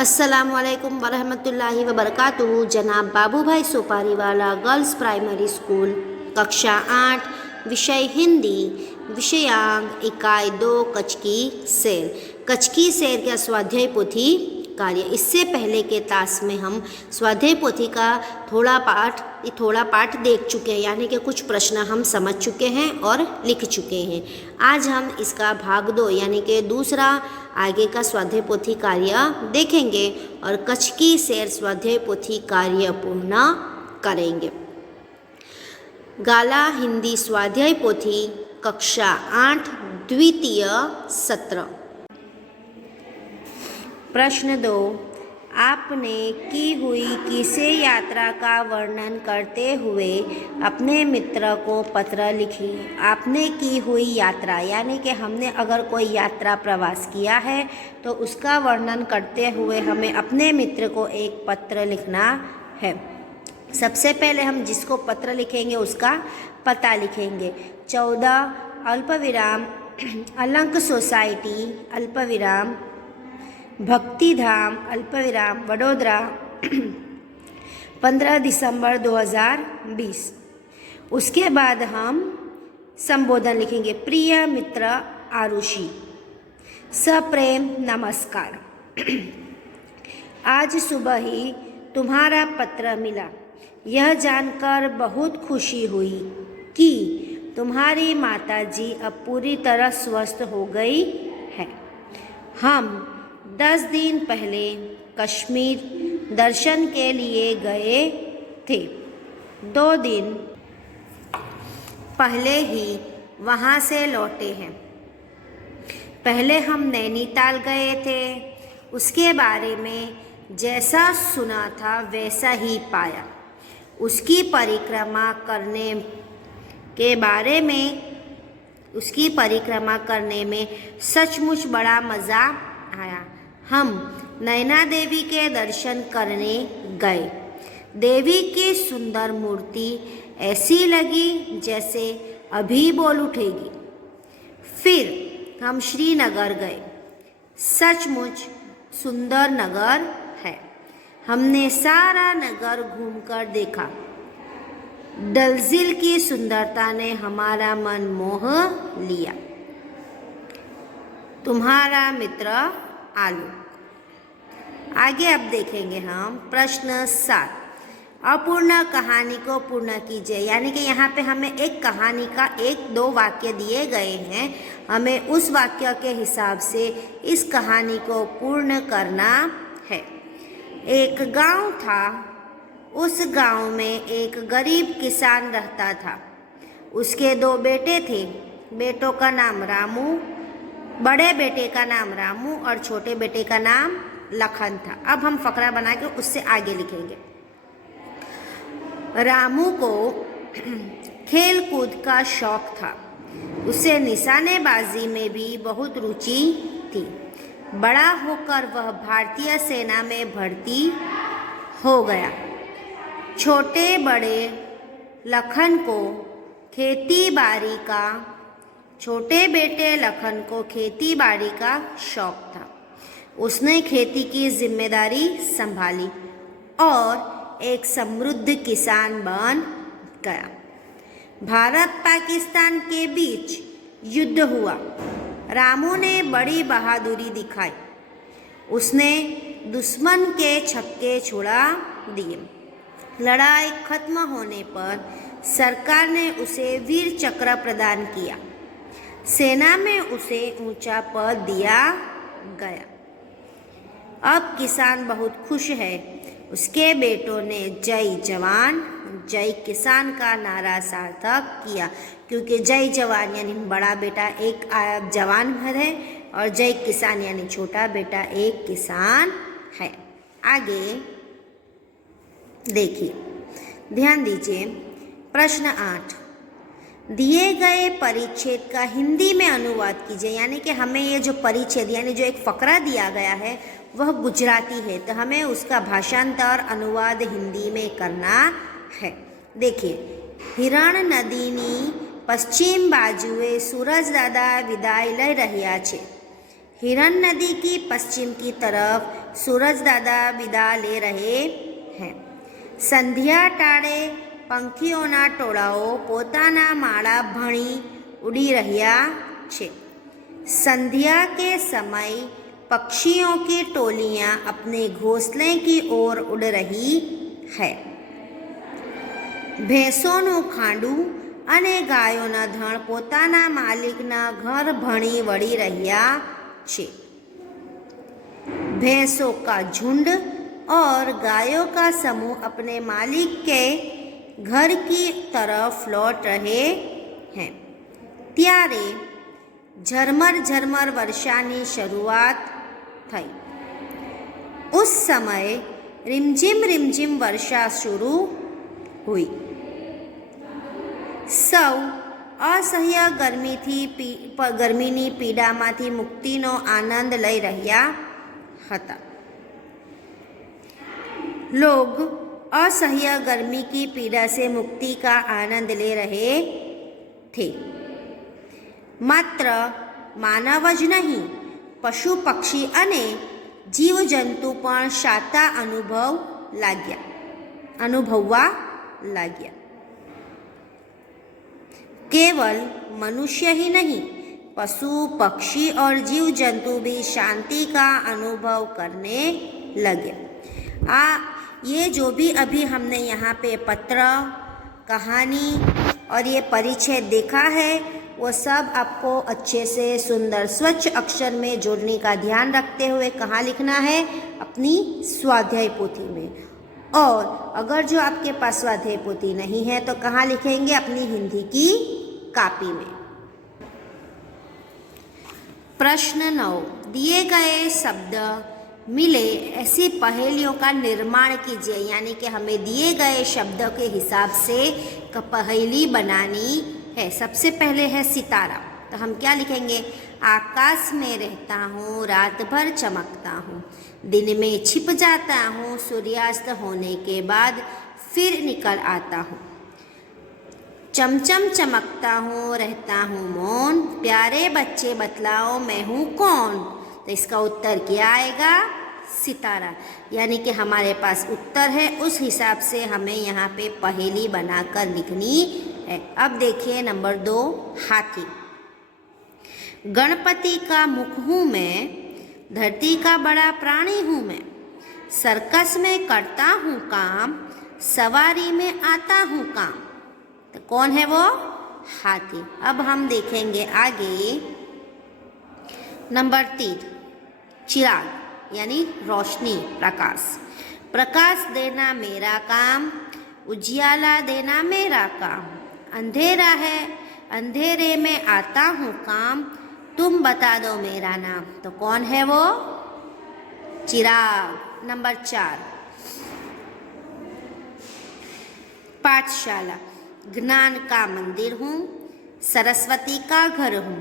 अस्सलामुअलैकुम वरहमतुल्लाहि वबरकातुहू। जनाब बाबूभाई सोपारीवाला गर्ल्स प्राइमरी स्कूल, कक्षा 8, विषय हिंदी, विषयांक इकाई 2, कचकी शेर। कचकी शेर का स्वाध्याय पोथी कार्य। इससे पहले के क्लास में हम स्वाध्याय पोथी का थोड़ा पाठ देख चुके हैं, यानी कि कुछ प्रश्न हम समझ चुके हैं और लिख चुके हैं। आज हम इसका भाग 2 यानी कि दूसरा आगे का स्वाध्याय पोथी कार्य देखेंगे और कचकी शेर स्वाध्याय पोथी कार्य पूर्ण करेंगे। गाला हिंदी स्वाध्याय पोथी कक्षा 8 द्वितीय सत्र। प्रश्न 2, आपने की हुई किसी यात्रा का वर्णन करते हुए अपने मित्र को पत्र लिखिए। आपने की हुई यात्रा यानी कि हमने अगर कोई यात्रा प्रवास किया है तो उसका वर्णन करते हुए हमें अपने मित्र को एक पत्र लिखना है। सबसे पहले हम जिसको पत्र लिखेंगे उसका पता लिखेंगे। 14 अल्पविराम अलंक सोसाइटी अल्पविराम भक्तिधाम अल्पविराम वडोदरा 15 दिसंबर 2020। उसके बाद हम संबोधन लिखेंगे। प्रिय मित्र आरुषि, सप्रेम नमस्कार। आज सुबह ही तुम्हारा पत्र मिला। यह जानकर बहुत खुशी हुई कि तुम्हारी माताजी अब पूरी तरह स्वस्थ हो गई है। हम 10 दिन पहले कश्मीर दर्शन के लिए गए थे। 2 दिन पहले ही वहाँ से लौटे हैं। पहले हम नैनीताल गए थे। उसके बारे में जैसा सुना था वैसा ही पाया। उसकी परिक्रमा करने में सचमुच बड़ा मज़ा आया। हम नैना देवी के दर्शन करने गए। देवी की सुंदर मूर्ति ऐसी लगी जैसे अभी बोल उठेगी। फिर हम श्रीनगर गए। सचमुच सुंदर नगर है। हमने सारा नगर घूमकर देखा। डल झील की सुंदरता ने हमारा मन मोह लिया। तुम्हारा मित्र आलू। आगे अब देखेंगे हम प्रश्न 7, अपूर्ण कहानी को पूर्ण कीजिए। यानी कि यहाँ पे हमें एक कहानी का 1-2 वाक्य दिए गए हैं। हमें उस वाक्य के हिसाब से इस कहानी को पूर्ण करना है। एक गांव था। उस गांव में एक गरीब किसान रहता था। उसके 2 बेटे थे। बेटों का नाम रामू, बड़े बेटे का नाम रामू और छोटे बेटे का नाम लखन था। अब हम फकरा बना के उससे आगे लिखेंगे। रामू को खेल कूद का शौक था। उसे निशानेबाजी में भी बहुत रुचि थी। बड़ा होकर वह भारतीय सेना में भर्ती हो गया। छोटे बड़े लखन को छोटे बेटे लखन को खेती बाड़ी का शौक था। उसने खेती की जिम्मेदारी संभाली और एक समृद्ध किसान बन गया। भारत पाकिस्तान के बीच युद्ध हुआ। रामू ने बड़ी बहादुरी दिखाई। उसने दुश्मन के छक्के छुड़ा दिए। लड़ाई खत्म होने पर सरकार ने उसे वीर चक्र प्रदान किया। सेना में उसे ऊंचा पद दिया गया। अब किसान बहुत खुश है। उसके बेटों ने जय जवान जय किसान का नारा सार्थक किया, क्योंकि जय जवान यानी बड़ा बेटा एक जवान है और जय किसान यानी छोटा बेटा एक किसान है। आगे देखिए, ध्यान दीजिए। प्रश्न 8, दिए गए परिच्छेद का हिंदी में अनुवाद कीजिए। यानी कि हमें ये जो परिच्छेद यानी जो एक फकरा दिया गया है वह गुजराती है, तो हमें उसका भाषांतर अनुवाद हिंदी में करना है। देखिए, हिरण नदीनी पश्चिम बाजुए सूरज दादा विदाय લઈ રહ્યા છે। हिरन नदी की पश्चिम की तरफ सूरज दादा विदा ले रहे हैं। સંધ્યા ટાળે પંખીઓના ટોળાઓ પોતાના માળા ભણી ઉડી રહ્યા છે। संध्या के समय पक्षियों की टोलियां अपने घोंसले की ओर उड़ रही है। ભેંસોનું ખાંડું અને ગાયોના ધણ પોતાના માલિકના ઘર ભણી વળી રહ્યા છે। भैंसों का झुंड और गायों का समूह अपने मालिक के घर की तरफ लौट रहे हैं। ત્યારે झरमर झरमर वर्षाની શરૂઆત થઈ। उस समय रिमझिम वर्षा शुरू हुई। સૌ અસહ્ય ગરમીની પીડામાંથી મુક્તિનો આનંદ લઈ રહ્યા હતા। लोग असह्य गर्मी की पीड़ा से मुक्ति का आनंद ले रहे थे। मात्र मानव ज नहीं, पशु पक्षी अने जीव जंतु पण शाता अनुभववा लाग्या। केवल मनुष्य ही नहीं, पशु पक्षी और जीव जंतु भी शांति का अनुभव करने लगे। ये जो भी अभी हमने यहाँ पे पत्र, कहानी और ये परिच्छेद देखा है, वो सब आपको अच्छे से सुंदर स्वच्छ अक्षर में जोड़ने का ध्यान रखते हुए कहाँ लिखना है? अपनी स्वाध्याय पोथी में। और अगर जो आपके पास स्वाध्याय पोथी नहीं है तो कहाँ लिखेंगे? अपनी हिंदी की कॉपी में। प्रश्न 9, दिए गए शब्द मिले ऐसी पहेलियों का निर्माण कीजिए। यानी कि हमें दिए गए शब्द के हिसाब से पहेली बनानी है। सबसे पहले है सितारा, तो हम क्या लिखेंगे? आकाश में रहता हूँ, रात भर चमकता हूँ, दिन में छिप जाता हूँ, सूर्यास्त होने के बाद फिर निकल आता हूँ। चमचम चमकता हूँ, रहता हूँ मौन, प्यारे बच्चे बतलाओ मैं हूँ कौन? तो इसका उत्तर क्या आएगा? सितारा। यानी कि हमारे पास उत्तर है, उस हिसाब से हमें यहाँ पे पहेली बनाकर लिखनी है। अब देखिए नंबर 2, हाथी। गणपति का मुख हूँ मैं, धरती का बड़ा प्राणी हूँ मैं, सर्कस में करता हूँ काम, सवारी में आता हूँ काम। तो कौन है वो? हाथी। अब हम देखेंगे आगे नंबर 3, चिराग यानी रोशनी, प्रकाश। प्रकाश देना मेरा काम, उजियाला देना मेरा काम, अंधेरा है अंधेरे में आता हूँ काम, तुम बता दो मेरा नाम। तो कौन है वो? चिराग। नंबर 4, पाठशाला। ज्ञान का मंदिर हूँ, सरस्वती का घर हूँ,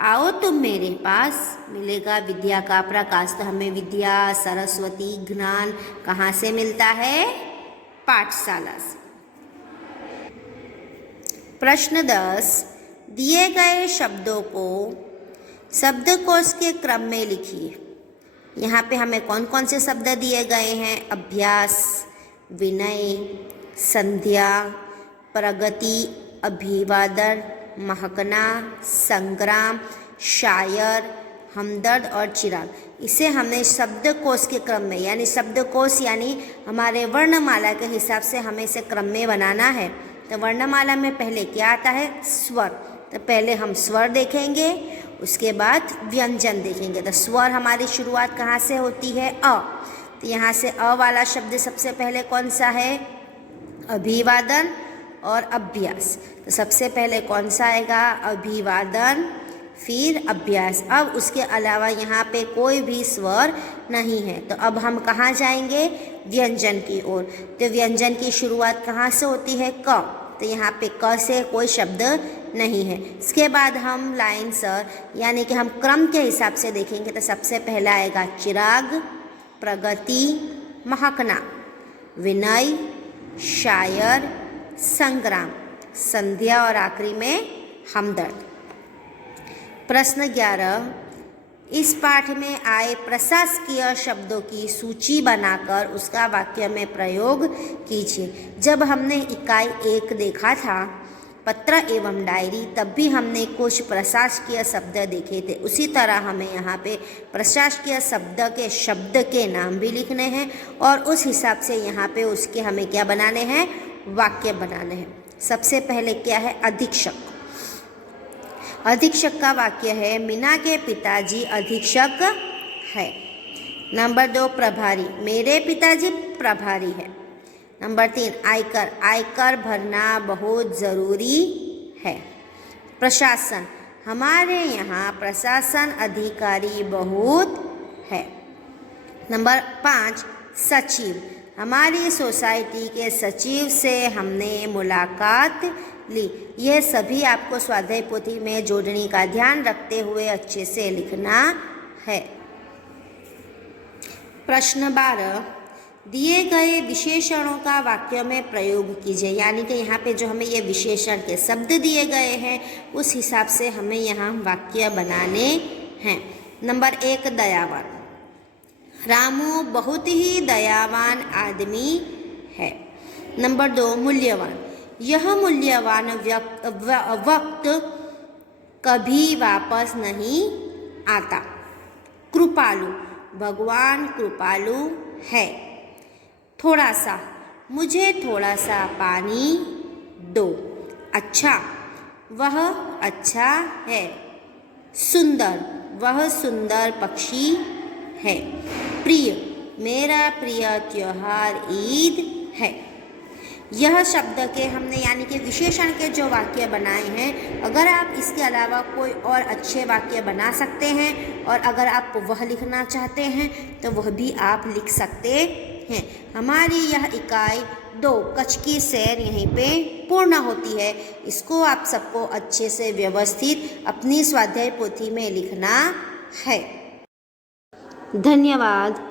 आओ तुम मेरे पास, मिलेगा विद्या का प्रकाश। तो हमें विद्या, सरस्वती, ज्ञान कहाँ से मिलता है? पाठशाला से। प्रश्न 10, दिए गए शब्दों को शब्दकोश के क्रम में लिखिए। यहाँ पे हमें कौन कौन से शब्द दिए गए हैं? अभ्यास, विनय, संध्या, प्रगति, अभिवादन, महकना, संग्राम, शायर, हमदर्द और चिराग। इसे हमने शब्दकोश के क्रम में, यानी शब्दकोश यानी हमारे वर्णमाला के हिसाब से हमें इसे क्रम में बनाना है। तो वर्णमाला में पहले क्या आता है? स्वर। तो पहले हम स्वर देखेंगे, उसके बाद व्यंजन देखेंगे। तो स्वर हमारी शुरुआत कहाँ से होती है? अ। तो यहाँ से अ वाला शब्द सबसे पहले कौन सा है? अभिवादन और अभ्यास। तो सबसे पहले कौन सा आएगा? अभिवादन, फिर अभ्यास। अब उसके अलावा यहाँ पे कोई भी स्वर नहीं है। तो अब हम कहाँ जाएंगे? व्यंजन की ओर। तो व्यंजन की शुरुआत कहाँ से होती है? क। तो यहाँ पे क से कोई शब्द नहीं है। इसके बाद हम लाइन सर यानी कि हम क्रम के हिसाब से देखेंगे। तो सबसे पहला आएगा चिराग, प्रगति, महकना, विनय, शायर, संग्राम, संध्या और आखिरी में हमदर्द। प्रश्न 11, इस पाठ में आए प्रशासकीय शब्दों की सूची बनाकर उसका वाक्य में प्रयोग कीजिए। जब हमने इकाई 1 देखा था पत्र एवं डायरी, तब भी हमने कुछ प्रशासकीय शब्द देखे थे। उसी तरह हमें यहाँ पे प्रशासकीय शब्द के नाम भी लिखने हैं और उस हिसाब से यहाँ पे उसके हमें क्या बनाने हैं, वाक्य बनाने हैं। सबसे पहले क्या है, अधीक्षक। अधीक्षक का वाक्य है, मीना के पिताजी अधीक्षक है। नंबर 2, प्रभारी, मेरे पिताजी प्रभारी है। नंबर 3, आयकर, आयकर भरना बहुत ज़रूरी है। प्रशासन, हमारे यहाँ प्रशासन अधिकारी बहुत है। नंबर 5, सचिव, हमारी सोसाइटी के सचिव से हमने मुलाकात ली। यह सभी आपको स्वाध्याय पोथी में जोड़नी का ध्यान रखते हुए अच्छे से लिखना है। प्रश्न 12, दिए गए विशेषणों का वाक्य में प्रयोग कीजिए। यानी कि यहाँ पे जो हमें ये विशेषण के शब्द दिए गए हैं उस हिसाब से हमें यहाँ वाक्य बनाने हैं। नंबर 1, दयावान, रामू बहुत ही दयावान आदमी है। नंबर 2, मूल्यवान, यह मूल्यवान वक्त कभी वापस नहीं आता। कृपालु, भगवान कृपालु है। थोड़ा सा, मुझे थोड़ा सा पानी दो। अच्छा, वह अच्छा है। सुंदर, वह सुंदर पक्षी है। प्रिय, मेरा प्रिय त्योहार ईद है। यह शब्द के हमने यानी कि विशेषण के जो वाक्य बनाए हैं, अगर आप इसके अलावा कोई और अच्छे वाक्य बना सकते हैं और अगर आप वह लिखना चाहते हैं तो वह भी आप लिख सकते हैं। हमारी यह इकाई 2 कच्छ की सैर यहीं पे पूर्ण होती है। इसको आप सबको अच्छे से व्यवस्थित अपनी स्वाध्याय पोथी में लिखना है। धन्यवाद।